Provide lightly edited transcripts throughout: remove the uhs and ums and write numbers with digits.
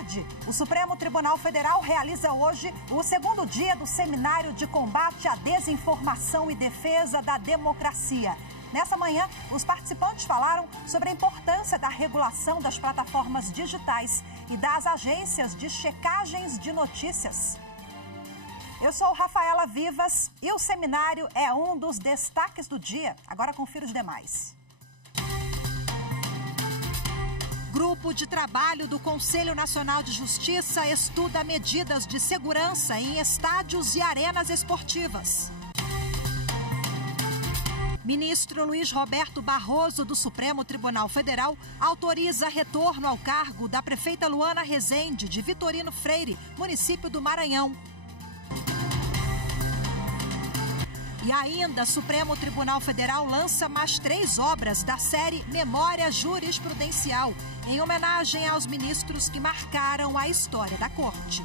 tarde. O Supremo Tribunal Federal realiza hoje o segundo dia do Seminário de Combate à Desinformação e Defesa da Democracia. Nessa manhã, os participantes falaram sobre a importância da regulação das plataformas digitais e das agências de checagens de notícias. Eu sou Rafaela Vivas e o seminário é um dos destaques do dia. Agora confira os demais. Grupo de trabalho do Conselho Nacional de Justiça estuda medidas de segurança em estádios e arenas esportivas. Ministro Luiz Roberto Barroso, do Supremo Tribunal Federal, autoriza retorno ao cargo da prefeita Luana Rezende, de Vitorino Freire, município do Maranhão. E ainda, Supremo Tribunal Federal lança mais 3 obras da série Memória Jurisprudencial, em homenagem aos ministros que marcaram a história da Corte.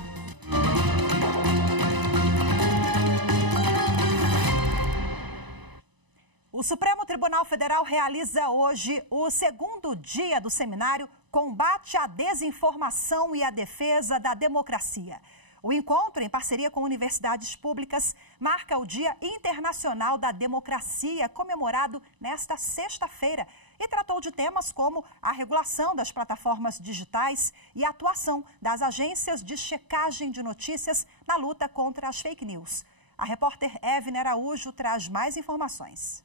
O Supremo Tribunal Federal realiza hoje o segundo dia do seminário Combate à Desinformação e à Defesa da Democracia. O encontro, em parceria com universidades públicas, marca o Dia Internacional da Democracia, comemorado nesta sexta-feira, e tratou de temas como a regulação das plataformas digitais e a atuação das agências de checagem de notícias na luta contra as fake news. A repórter Evne Araújo traz mais informações.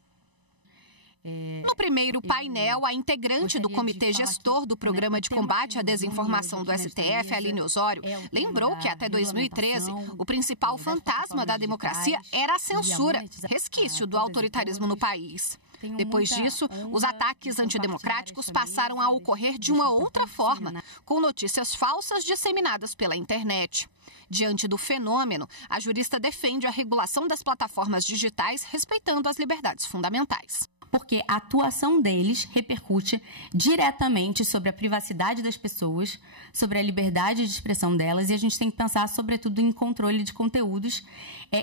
No primeiro painel, a integrante do Comitê Gestor do Programa de Combate à Desinformação do STF, Aline Osório, lembrou que até 2013 o principal fantasma da democracia era a censura, resquício do autoritarismo no país. Depois disso, os ataques antidemocráticos passaram a ocorrer de uma outra forma, com notícias falsas disseminadas pela internet. Diante do fenômeno, a jurista defende a regulação das plataformas digitais, respeitando as liberdades fundamentais. Porque a atuação deles repercute diretamente sobre a privacidade das pessoas, sobre a liberdade de expressão delas, e a gente tem que pensar, sobretudo, em controle de conteúdos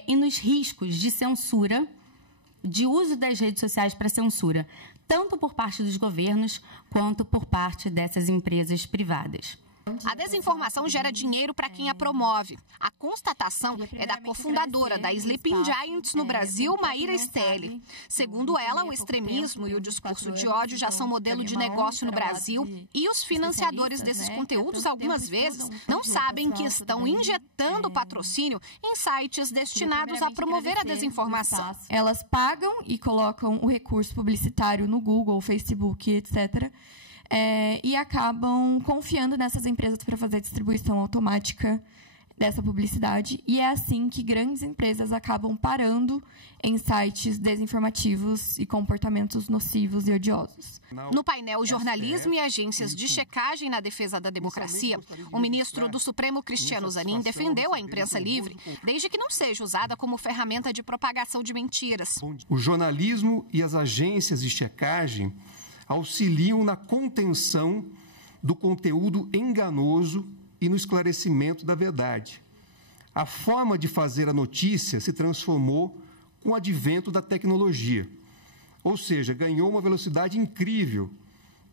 e nos riscos de censura, de uso das redes sociais para censura, tanto por parte dos governos quanto por parte dessas empresas privadas. A desinformação gera dinheiro para quem a promove. A constatação é da cofundadora da Sleeping Giants no Brasil, Maíra Stelli. Segundo ela, o extremismo e o discurso de ódio já são modelo de negócio no Brasil e os financiadores desses conteúdos, algumas vezes, não sabem que estão injetando patrocínio em sites destinados a promover a desinformação. Elas pagam e colocam o recurso publicitário no Google, Facebook, etc., e acabam confiando nessas empresas para fazer a distribuição automática dessa publicidade. E é assim que grandes empresas acabam parando em sites desinformativos e comportamentos nocivos e odiosos. No painel Jornalismo e Agências de Checagem na Defesa da Democracia, o ministro do Supremo, Cristiano Zanin, defendeu a imprensa livre, desde que não seja usada como ferramenta de propagação de mentiras. O jornalismo e as agências de checagem auxiliam na contenção do conteúdo enganoso e no esclarecimento da verdade. A forma de fazer a notícia se transformou com o advento da tecnologia, ou seja, ganhou uma velocidade incrível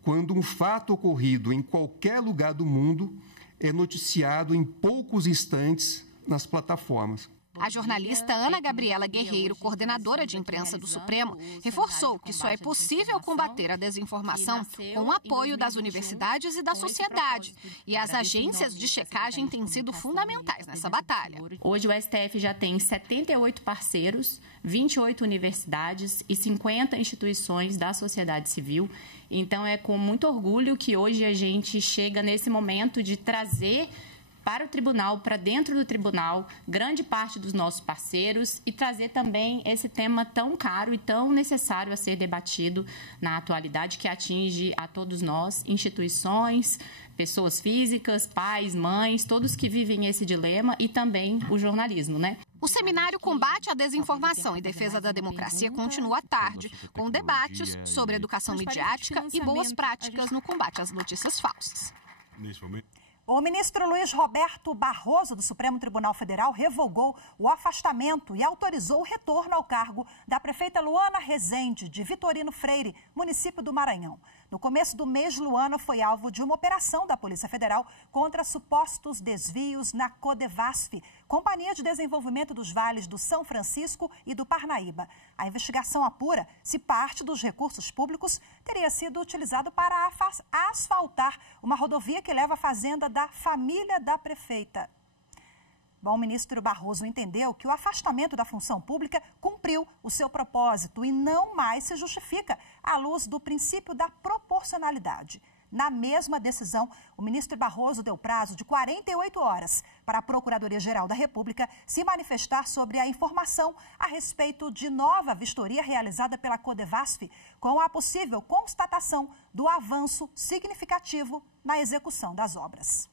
quando um fato ocorrido em qualquer lugar do mundo é noticiado em poucos instantes nas plataformas. A jornalista Ana Gabriela Guerreiro, coordenadora de imprensa do Supremo, reforçou que só é possível combater a desinformação com o apoio das universidades e da sociedade. E as agências de checagem têm sido fundamentais nessa batalha. Hoje o STF já tem 78 parceiros, 28 universidades e 50 instituições da sociedade civil. Então é com muito orgulho que hoje a gente chega nesse momento de trazer para o tribunal, para dentro do tribunal, grande parte dos nossos parceiros e trazer também esse tema tão caro e tão necessário a ser debatido na atualidade, que atinge a todos nós, instituições, pessoas físicas, pais, mães, todos que vivem esse dilema e também o jornalismo, né? O seminário Combate à Desinformação e Defesa da Democracia continua à tarde, com debates sobre educação midiática e boas práticas no combate às notícias falsas. O ministro Luiz Roberto Barroso, do Supremo Tribunal Federal, revogou o afastamento e autorizou o retorno ao cargo da prefeita Luana Rezende, de Vitorino Freire, município do Maranhão. no começo do mês, Luana foi alvo de uma operação da Polícia Federal contra supostos desvios na Codevasf, Companhia de Desenvolvimento dos Vales do São Francisco e do Parnaíba. A investigação apura se parte dos recursos públicos teria sido utilizado para asfaltar uma rodovia que leva à fazenda da família da prefeita. Bom, o ministro Barroso entendeu que o afastamento da função pública cumpriu o seu propósito e não mais se justifica à luz do princípio da proporcionalidade. Na mesma decisão, o ministro Barroso deu prazo de 48 horas para a Procuradoria-Geral da República se manifestar sobre a informação a respeito de nova vistoria realizada pela Codevasf com a possível constatação do avanço significativo na execução das obras.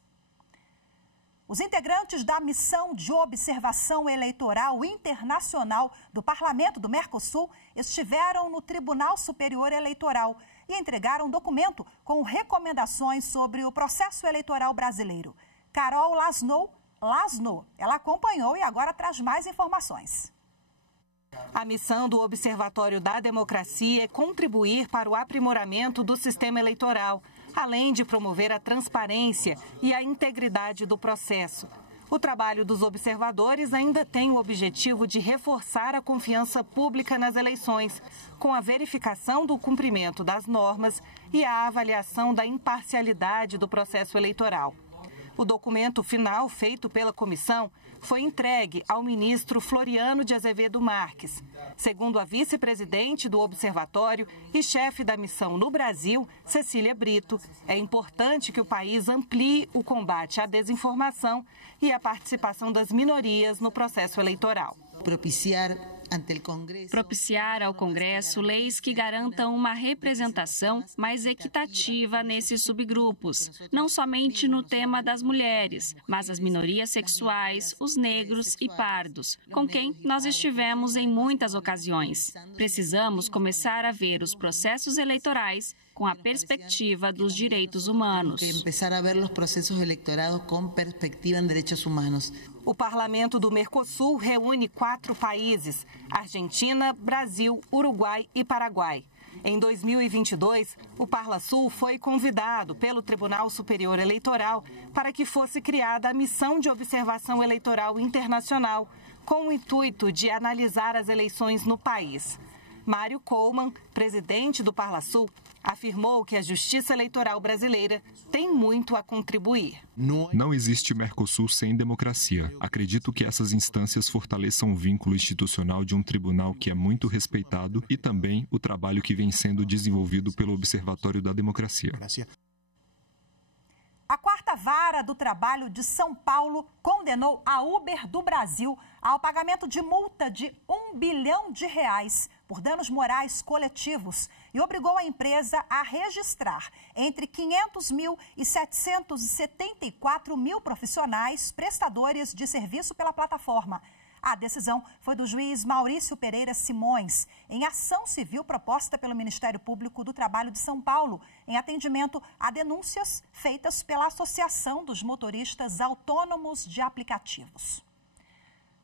Os integrantes da Missão de Observação Eleitoral Internacional do Parlamento do Mercosul estiveram no Tribunal Superior Eleitoral e entregaram um documento com recomendações sobre o processo eleitoral brasileiro. Carol Lasno, ela acompanhou e agora traz mais informações. A missão do Observatório da Democracia é contribuir para o aprimoramento do sistema eleitoral, além de promover a transparência e a integridade do processo. O trabalho dos observadores ainda tem o objetivo de reforçar a confiança pública nas eleições, com a verificação do cumprimento das normas e a avaliação da imparcialidade do processo eleitoral. O documento final, feito pela comissão, foi entregue ao ministro Floriano de Azevedo Marques. Segundo a vice-presidente do observatório e chefe da missão no Brasil, Cecília Brito, é importante que o país amplie o combate à desinformação e a participação das minorias no processo eleitoral. Propiciar ao Congresso leis que garantam uma representação mais equitativa nesses subgrupos, não somente no tema das mulheres, mas as minorias sexuais, os negros e pardos, com quem nós estivemos em muitas ocasiões. Precisamos começar a ver os processos eleitorais com a perspectiva dos direitos humanos. O Parlamento do Mercosul reúne 4 países: Argentina, Brasil, Uruguai e Paraguai. Em 2022, o Parlasul foi convidado pelo Tribunal Superior Eleitoral para que fosse criada a Missão de Observação Eleitoral Internacional, com o intuito de analisar as eleições no país. Mário Coleman, presidente do Parlasul, afirmou que a justiça eleitoral brasileira tem muito a contribuir. Não existe Mercosul sem democracia. Acredito que essas instâncias fortaleçam o vínculo institucional de um tribunal que é muito respeitado e também o trabalho que vem sendo desenvolvido pelo Observatório da Democracia. A 4ª Vara do Trabalho de São Paulo condenou a Uber do Brasil ao pagamento de multa de R$1 bilhão por danos morais coletivos e obrigou a empresa a registrar entre 500 mil e 774 mil profissionais prestadores de serviço pela plataforma. A decisão foi do juiz Maurício Pereira Simões, em ação civil proposta pelo Ministério Público do Trabalho de São Paulo, em atendimento a denúncias feitas pela Associação dos Motoristas Autônomos de Aplicativos.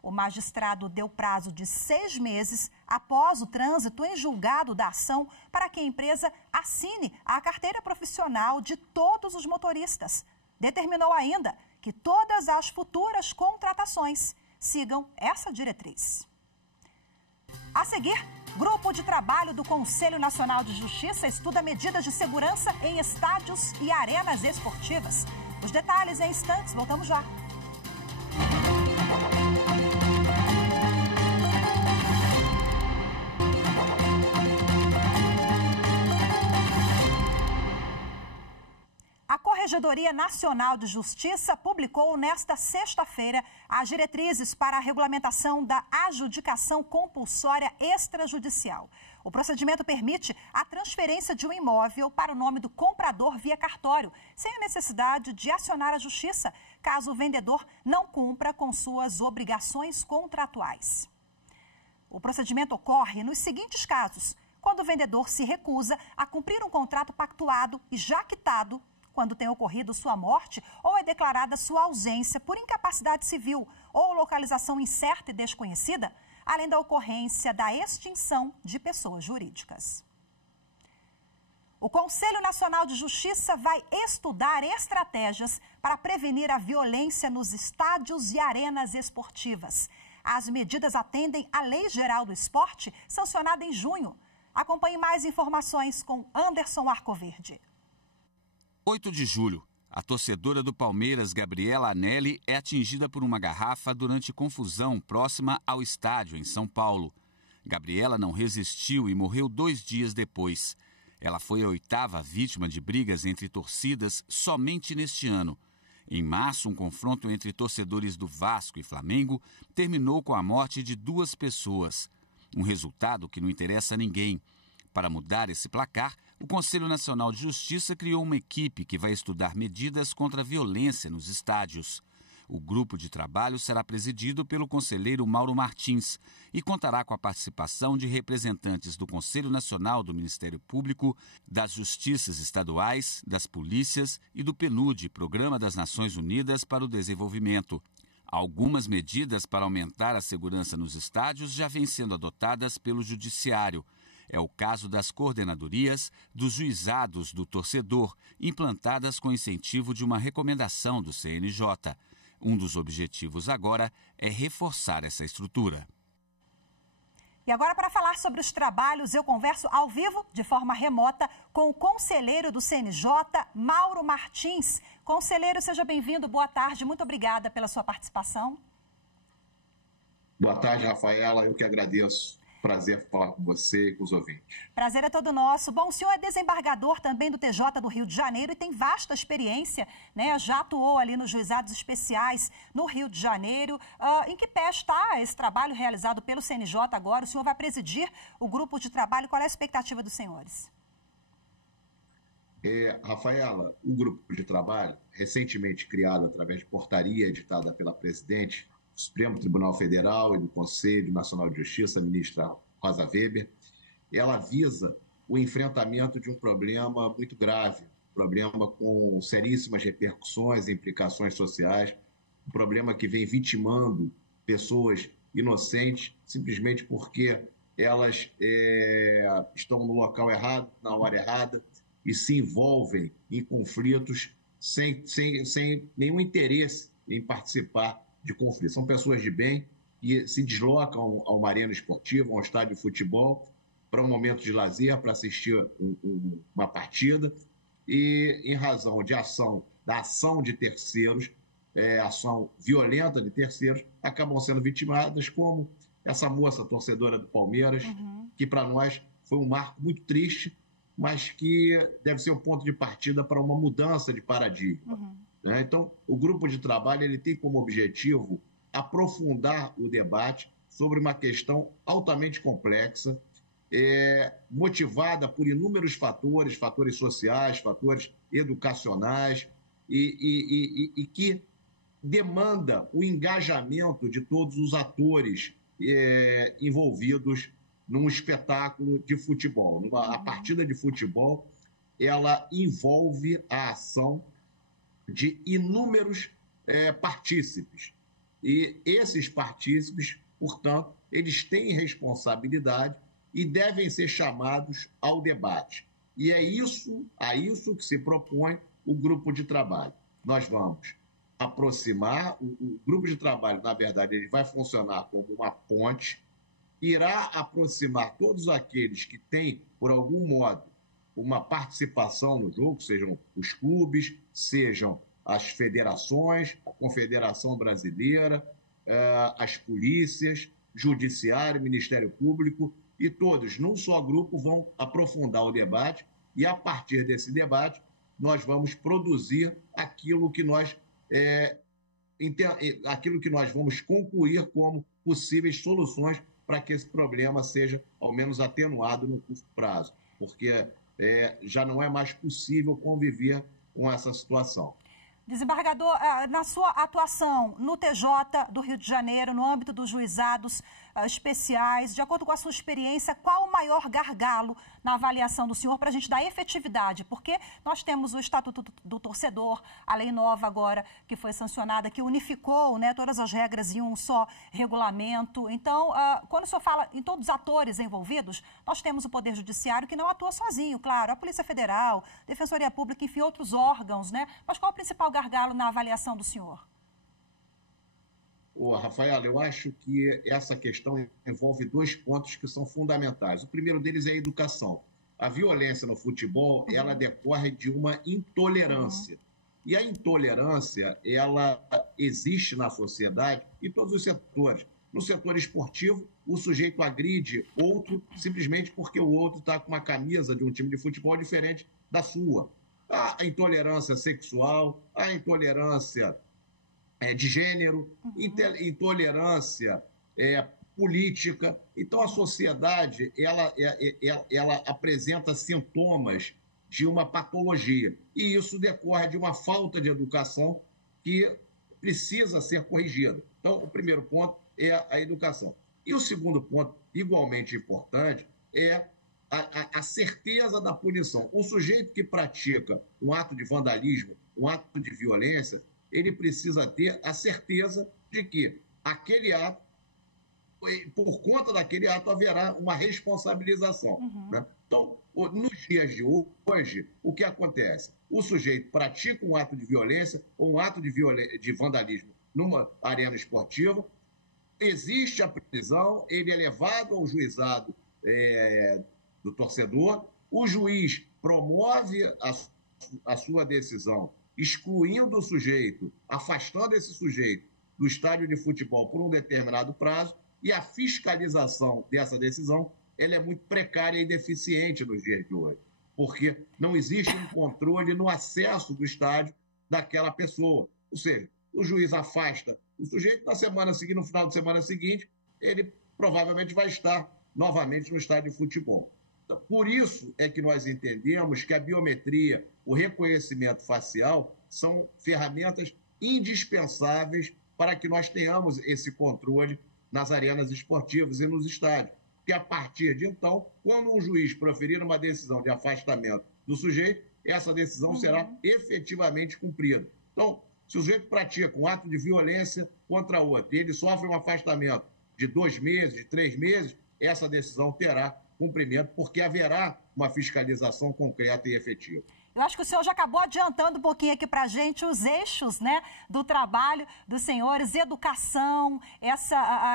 O magistrado deu prazo de 6 meses após o trânsito em julgado da ação para que a empresa assine a carteira profissional de todos os motoristas. Determinou ainda que todas as futuras contratações sigam essa diretriz. A seguir, grupo de trabalho do Conselho Nacional de Justiça estuda medidas de segurança em estádios e arenas esportivas. Os detalhes em instantes, voltamos já. A Corregedoria Nacional de Justiça publicou nesta sexta-feira as diretrizes para a regulamentação da adjudicação compulsória extrajudicial. O procedimento permite a transferência de um imóvel para o nome do comprador via cartório, sem a necessidade de acionar a justiça, caso o vendedor não cumpra com suas obrigações contratuais. O procedimento ocorre nos seguintes casos: quando o vendedor se recusa a cumprir um contrato pactuado e já quitado, quando tem ocorrido sua morte ou é declarada sua ausência por incapacidade civil ou localização incerta e desconhecida, além da ocorrência da extinção de pessoas jurídicas. O Conselho Nacional de Justiça vai estudar estratégias para prevenir a violência nos estádios e arenas esportivas. As medidas atendem à Lei Geral do Esporte, sancionada em junho. Acompanhe mais informações com Anderson Arcoverde. 8 de julho. A torcedora do Palmeiras, Gabriela Anelli, é atingida por uma garrafa durante confusão próxima ao estádio, em São Paulo. Gabriela não resistiu e morreu 2 dias depois. Ela foi a 8ª vítima de brigas entre torcidas somente neste ano. Em março, um confronto entre torcedores do Vasco e Flamengo terminou com a morte de 2 pessoas. Um resultado que não interessa a ninguém. Para mudar esse placar, o Conselho Nacional de Justiça criou uma equipe que vai estudar medidas contra a violência nos estádios. O grupo de trabalho será presidido pelo conselheiro Mauro Martins e contará com a participação de representantes do Conselho Nacional do Ministério Público, das Justiças Estaduais, das polícias e do PNUD, Programa das Nações Unidas para o Desenvolvimento. Algumas medidas para aumentar a segurança nos estádios já vêm sendo adotadas pelo Judiciário. É o caso das coordenadorias dos juizados do torcedor, implantadas com incentivo de uma recomendação do CNJ. Um dos objetivos agora é reforçar essa estrutura. E agora, para falar sobre os trabalhos, eu converso ao vivo, de forma remota, com o conselheiro do CNJ, Mauro Martins. Conselheiro, seja bem-vindo, boa tarde, muito obrigada pela sua participação. Boa tarde, Rafaela, eu que agradeço. Prazer falar com você e com os ouvintes. Prazer é todo nosso. Bom, o senhor é desembargador também do TJ do Rio de Janeiro e tem vasta experiência, né? Já atuou ali nos juizados especiais no Rio de Janeiro. Em que pé está esse trabalho realizado pelo CNJ agora? O senhor vai presidir o grupo de trabalho. Qual é a expectativa dos senhores? Rafaela, o grupo de trabalho, recentemente criado através de portaria editada pela presidente do Supremo Tribunal Federal e do Conselho Nacional de Justiça, a ministra Rosa Weber, ela visa o enfrentamento de um problema muito grave, um problema com seríssimas repercussões e implicações sociais, um problema que vem vitimando pessoas inocentes simplesmente porque elas estão no local errado, na hora errada, e se envolvem em conflitos sem nenhum interesse em participar de conflito. São pessoas de bem que se deslocam a uma arena esportiva, a um estádio de futebol, para um momento de lazer, para assistir uma partida, e em razão da ação de terceiros, ação violenta de terceiros, acabam sendo vitimadas, como essa moça torcedora do Palmeiras, que para nós foi um marco muito triste, mas que deve ser o ponto de partida para uma mudança de paradigma. Então, o grupo de trabalho ele tem como objetivo aprofundar o debate sobre uma questão altamente complexa, motivada por inúmeros fatores sociais, fatores educacionais, e que demanda o engajamento de todos os atores envolvidos num espetáculo de futebol. A partida de futebol, ela envolve a ação de inúmeros partícipes. E esses partícipes, portanto, eles têm responsabilidade e devem ser chamados ao debate. E é a isso que se propõe o grupo de trabalho. Nós vamos aproximar, o grupo de trabalho, na verdade, ele vai funcionar como uma ponte, irá aproximar todos aqueles que têm, por algum modo, uma participação no jogo, sejam os clubes, sejam as federações, a Confederação Brasileira, as polícias, Judiciário, Ministério Público, e todos, num só grupo, vão aprofundar o debate e, a partir desse debate, nós vamos produzir aquilo que nós vamos concluir como possíveis soluções para que esse problema seja, ao menos, atenuado no curto prazo, porque já não é mais possível conviver com essa situação. Desembargador, na sua atuação no TJ do Rio de Janeiro, no âmbito dos juizados especiais, de acordo com a sua experiência, qual o maior gargalo na avaliação do senhor para a gente dar efetividade? Porque nós temos o Estatuto do Torcedor, a lei nova agora que foi sancionada, que unificou, né, todas as regras em um só regulamento. Então, quando o senhor fala em todos os atores envolvidos, nós temos o Poder Judiciário que não atua sozinho, claro, a Polícia Federal, Defensoria Pública, enfim, outros órgãos, né? Mas qual o principal gargalo na avaliação do senhor? Rafael, eu acho que essa questão envolve 2 pontos que são fundamentais. O primeiro deles é a educação. A violência no futebol, ela decorre de uma intolerância. E a intolerância, ela existe na sociedade em todos os setores. No setor esportivo, o sujeito agride outro simplesmente porque o outro está com uma camisa de um time de futebol diferente da sua. A intolerância sexual, a intolerância de gênero, intolerância política. Então, a sociedade ela apresenta sintomas de uma patologia. E isso decorre de uma falta de educação que precisa ser corrigida. Então, o primeiro ponto é a educação. E o segundo ponto, igualmente importante, é a certeza da punição. O sujeito que pratica um ato de vandalismo, um ato de violência, ele precisa ter a certeza de que aquele ato, por conta daquele ato, haverá uma responsabilização. Né? Então, nos dias de hoje, o que acontece? O sujeito pratica um ato de violência ou um ato de vandalismo numa arena esportiva, existe a prisão, ele é levado ao juizado do torcedor, o juiz promove a sua decisão, excluindo o sujeito, afastando esse sujeito do estádio de futebol por um determinado prazo, e a fiscalização dessa decisão ela é muito precária e deficiente nos dias de hoje, porque não existe um controle no acesso do estádio daquela pessoa. Ou seja, o juiz afasta o sujeito, na semana seguinte, no final de semana seguinte, ele provavelmente vai estar novamente no estádio de futebol. Então, por isso é que nós entendemos que a biometria, o reconhecimento facial, são ferramentas indispensáveis para que nós tenhamos esse controle nas arenas esportivas e nos estádios. Porque a partir de então, quando um juiz proferir uma decisão de afastamento do sujeito, essa decisão será efetivamente cumprida. Então, se o sujeito pratica um ato de violência contra outro e ele sofre um afastamento de 2 meses, de 3 meses, essa decisão terá cumprimento, porque haverá uma fiscalização concreta e efetiva. Eu acho que o senhor já acabou adiantando um pouquinho aqui para a gente os eixos, né, do trabalho dos senhores, educação,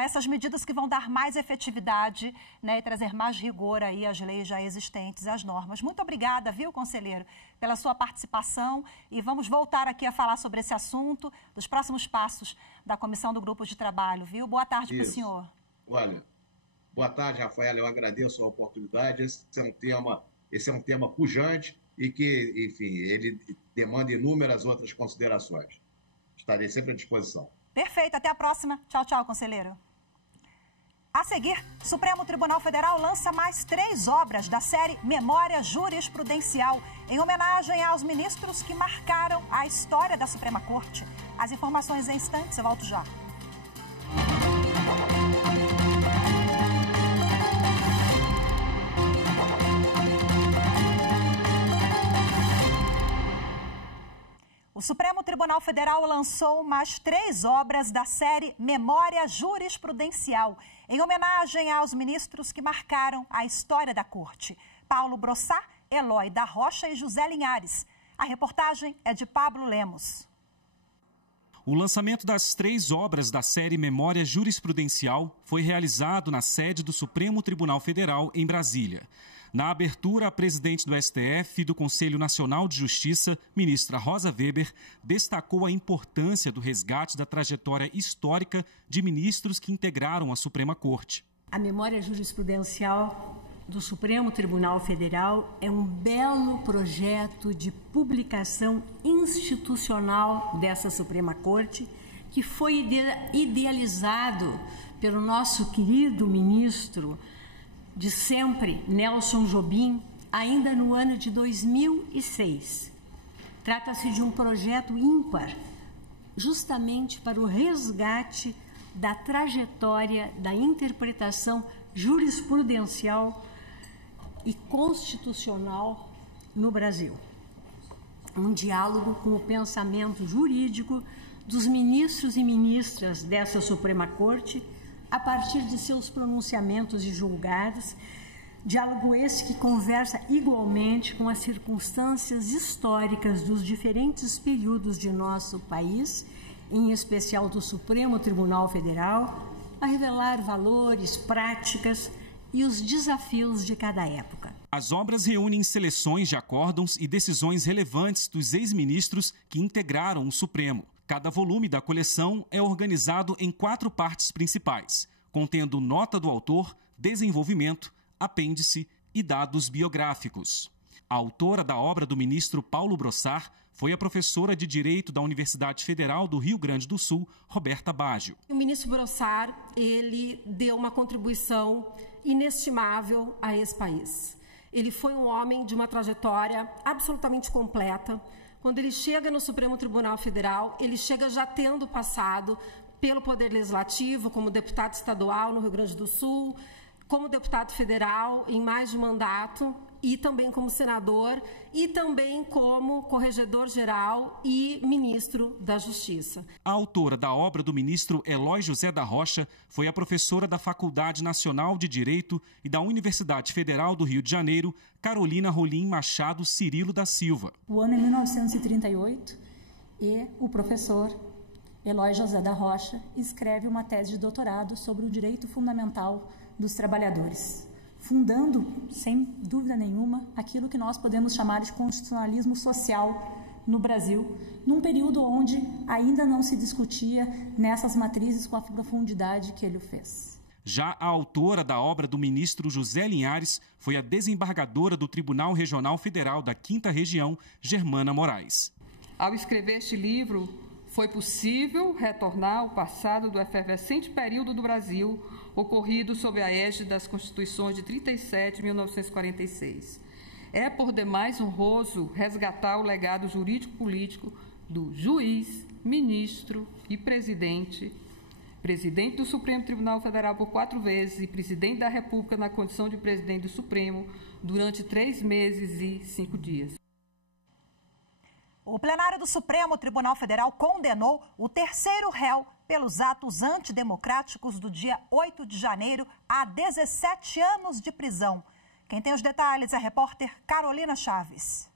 essas medidas que vão dar mais efetividade, né, e trazer mais rigor aí às leis já existentes, às normas. Muito obrigada, viu, conselheiro, pela sua participação, e vamos voltar aqui a falar sobre esse assunto, dos próximos passos da comissão do grupo de trabalho, viu? Boa tarde para o senhor. Olha, boa tarde, Rafaela, eu agradeço a oportunidade. Esse é um tema pujante e que, enfim, ele demanda inúmeras outras considerações. Estarei sempre à disposição. Perfeito, até a próxima. Tchau, tchau, conselheiro. A seguir, Supremo Tribunal Federal lança mais 3 obras da série Memória Jurisprudencial, em homenagem aos ministros que marcaram a história da Suprema Corte. As informações em instantes, eu volto já. O Supremo Tribunal Federal lançou mais 3 obras da série Memória Jurisprudencial, em homenagem aos ministros que marcaram a história da Corte: Paulo Brossat, Eloy da Rocha e José Linhares. A reportagem é de Pablo Lemos. O lançamento das 3 obras da série Memória Jurisprudencial foi realizado na sede do Supremo Tribunal Federal, em Brasília. Na abertura, a presidente do STF e do Conselho Nacional de Justiça, ministra Rosa Weber, destacou a importância do resgate da trajetória histórica de ministros que integraram a Suprema Corte. A memória jurisprudencial do Supremo Tribunal Federal é um belo projeto de publicação institucional dessa Suprema Corte, que foi idealizado pelo nosso querido ministro de sempre, Nelson Jobim, ainda no ano de 2006. Trata-se de um projeto ímpar, justamente para o resgate da trajetória da interpretação jurisprudencial e constitucional no Brasil. Um diálogo com o pensamento jurídico dos ministros e ministras dessa Suprema Corte, a partir de seus pronunciamentos e julgados, diálogo esse que conversa igualmente com as circunstâncias históricas dos diferentes períodos de nosso país, em especial do Supremo Tribunal Federal, a revelar valores, práticas e os desafios de cada época. As obras reúnem seleções de acórdãos e decisões relevantes dos ex-ministros que integraram o Supremo. Cada volume da coleção é organizado em 4 partes principais, contendo nota do autor, desenvolvimento, apêndice e dados biográficos. A autora da obra do ministro Paulo Brossard foi a professora de Direito da Universidade Federal do Rio Grande do Sul, Roberta Baggio. O ministro Brossard, ele deu uma contribuição inestimável a esse país. Ele foi um homem de uma trajetória absolutamente completa. Quando ele chega no Supremo Tribunal Federal, ele chega já tendo passado pelo Poder Legislativo, como deputado estadual no Rio Grande do Sul, como deputado federal em mais de um mandato, e também como senador, e também como corregedor-geral e ministro da Justiça. A autora da obra do ministro Eloy José da Rocha foi a professora da Faculdade Nacional de Direito e da Universidade Federal do Rio de Janeiro, Carolina Rolim Machado Cirilo da Silva. O ano é 1938 e o professor Eloy José da Rocha escreve uma tese de doutorado sobre o direito fundamental dos trabalhadores, fundando, sem dúvida nenhuma, aquilo que nós podemos chamar de constitucionalismo social no Brasil, num período onde ainda não se discutia nessas matrizes com a profundidade que ele o fez. Já a autora da obra do ministro José Linhares foi a desembargadora do Tribunal Regional Federal da 5ª Região, Germana Moraes. Ao escrever este livro, foi possível retornar ao passado do efervescente período do Brasil, ocorrido sob a égide das Constituições de 37 e 1946. É, por demais, honroso resgatar o legado jurídico-político do juiz, ministro e presidente do Supremo Tribunal Federal por 4 vezes e presidente da República na condição de presidente do Supremo durante 3 meses e 5 dias. O plenário do Supremo Tribunal Federal condenou o 3º réu pelos atos antidemocráticos do dia 8 de janeiro a 17 anos de prisão. Quem tem os detalhes é a repórter Carolina Chaves.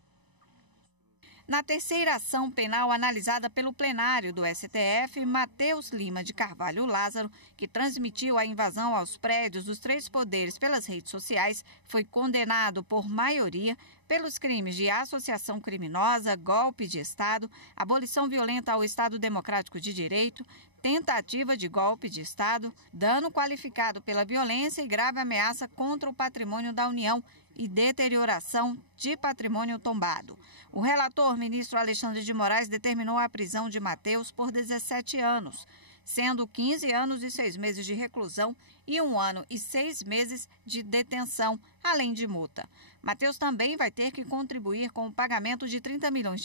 Na 3ª ação penal analisada pelo plenário do STF, Matheus Lima de Carvalho Lázaro, que transmitiu a invasão aos prédios dos 3 poderes pelas redes sociais, foi condenado por maioria pelos crimes de associação criminosa, golpe de Estado, abolição violenta ao Estado Democrático de Direito, tentativa de golpe de Estado, dano qualificado pela violência e grave ameaça contra o patrimônio da União e deterioração de patrimônio tombado. O relator, ministro Alexandre de Moraes, determinou a prisão de Matheus por 17 anos, sendo 15 anos e 6 meses de reclusão e 1 ano e 6 meses de detenção, além de multa. Matheus também vai ter que contribuir com o pagamento de R$30 milhões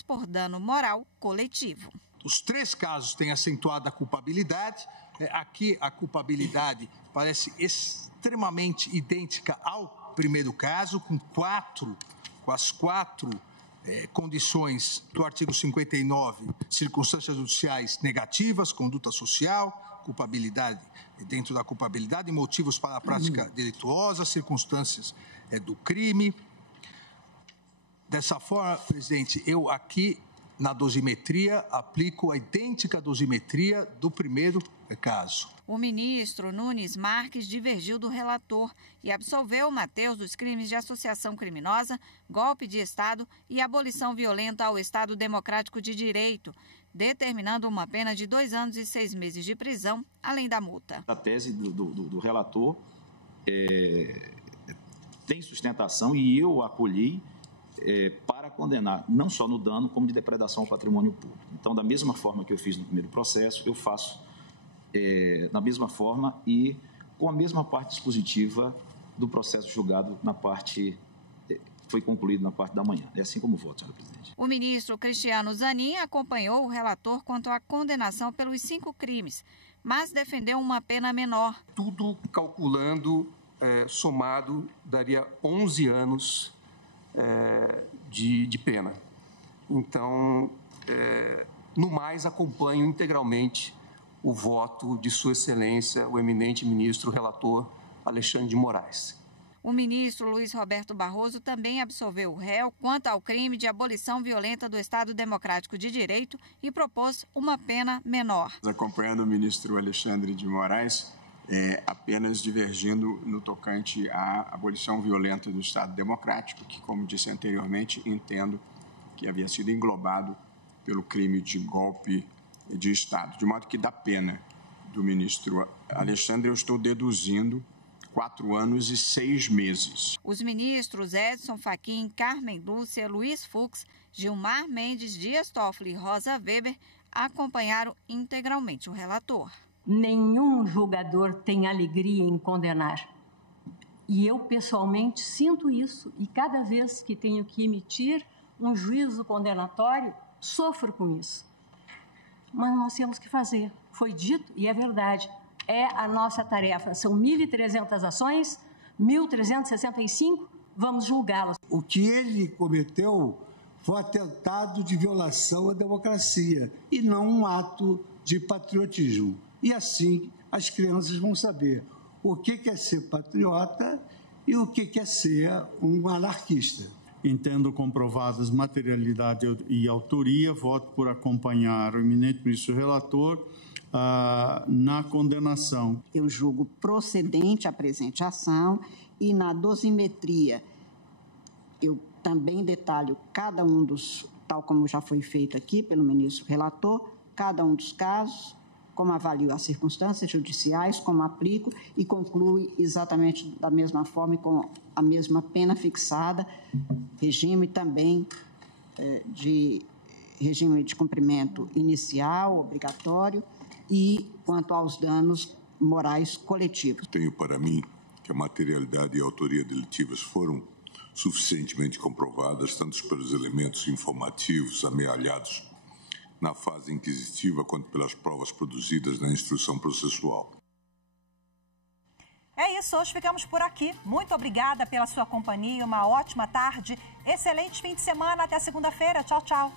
por dano moral coletivo. Os 3 casos têm acentuado a culpabilidade. Aqui a culpabilidade parece extremamente idêntica ao primeiro caso, com as quatro condições do artigo 59, circunstâncias judiciais negativas, conduta social, culpabilidade, dentro da culpabilidade, motivos para a prática delituosa, circunstâncias do crime. Dessa forma, presidente, eu aqui, na dosimetria, aplico a idêntica dosimetria do primeiro caso. O ministro Nunes Marques divergiu do relator e absolveu Matheus dos crimes de associação criminosa, golpe de Estado e abolição violenta ao Estado Democrático de Direito, determinando uma pena de 2 anos e 6 meses de prisão, além da multa. A tese do relator tem sustentação e eu acolhi para condenar não só no dano, como de depredação ao patrimônio público. Então, da mesma forma que eu fiz no primeiro processo, eu faço da mesma forma e com a mesma parte dispositiva do processo julgado na parte foi concluído na parte da manhã. É assim como voto, senhora presidente. O ministro Cristiano Zanin acompanhou o relator quanto à condenação pelos 5 crimes, mas defendeu uma pena menor. Tudo calculando, somado, daria 11 anos de pena. Então, no mais, acompanho integralmente o voto de Sua Excelência, o eminente ministro relator Alexandre de Moraes. O ministro Luiz Roberto Barroso também absolveu o réu quanto ao crime de abolição violenta do Estado Democrático de Direito e propôs uma pena menor. Acompanhando o ministro Alexandre de Moraes, apenas divergindo no tocante à abolição violenta do Estado Democrático, que, como disse anteriormente, entendo que havia sido englobado pelo crime de golpe de Estado. De modo que da pena do ministro Alexandre eu estou deduzindo 4 anos e 6 meses. Os ministros Edson Fachin, Carmen Lúcia, Luiz Fux, Gilmar Mendes, Dias Toffoli e Rosa Weber acompanharam integralmente o relator. Nenhum julgador tem alegria em condenar. E eu, pessoalmente, sinto isso. E cada vez que tenho que emitir um juízo condenatório, sofro com isso. Mas nós temos que fazer. Foi dito e é verdade. É a nossa tarefa. São 1.300 ações, 1.365, vamos julgá-las. O que ele cometeu foi um atentado de violação à democracia e não um ato de patriotismo. E assim as crianças vão saber o que é ser patriota e o que é ser um anarquista. Entendo comprovadas materialidade e autoria, voto por acompanhar o eminente ministro relator na condenação. Eu julgo procedente a presente ação e na dosimetria eu também detalho cada um dos, tal como já foi feito aqui pelo ministro relator, cada um dos casos, como avalio as circunstâncias judiciais, como aplico e conclui exatamente da mesma forma e com a mesma pena fixada, regime também regime de cumprimento inicial, obrigatório, e quanto aos danos morais coletivos. Tenho para mim que a materialidade e a autoria delitivas foram suficientemente comprovadas, tanto pelos elementos informativos amealhados na fase inquisitiva, quanto pelas provas produzidas na instrução processual. É isso, hoje ficamos por aqui. Muito obrigada pela sua companhia, uma ótima tarde, excelente fim de semana, até segunda-feira. Tchau, tchau.